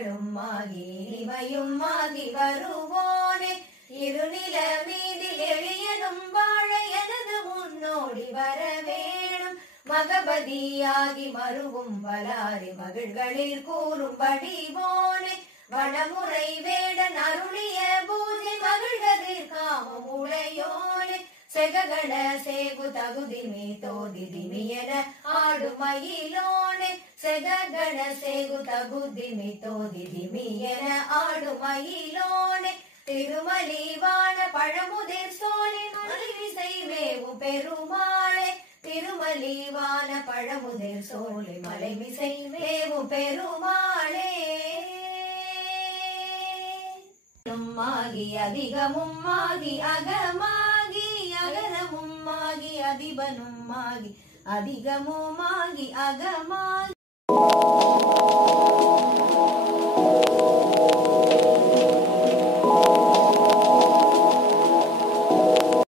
திங்களும் ஆகி இனிமையும் ஆகி வருவோனே இருநில மீதில் எளியனும் வாழ எனது முன்னோடி வரவேணும் மகபதியாகி மருவும் வலாரி மகிழ்களில் கூறும் வடிவோனே வடமுறை வேடன் அருளிய பூஜை மகிழ்கதிர் காமம் உடையோனே செககண சேகு தகுதிமி தோதிதிமி என ஆடுமயிலோனே செககண சேகு தகுதிமி தோதிதிமி என ஆடுமயிலோனே திருமலிவான பழமுதிர் சோலை மலைமிசை மேவும் பெருமாளே திருமலிவான பழமுதிர் சோலை மலைமிசை மேவும் பெருமாளே ஆகி அதிகமும் ஆகி அகமாகி அகரமும் ஆகி அதிபனும் ஆகி அதிகமும் ஆகி அகமாகி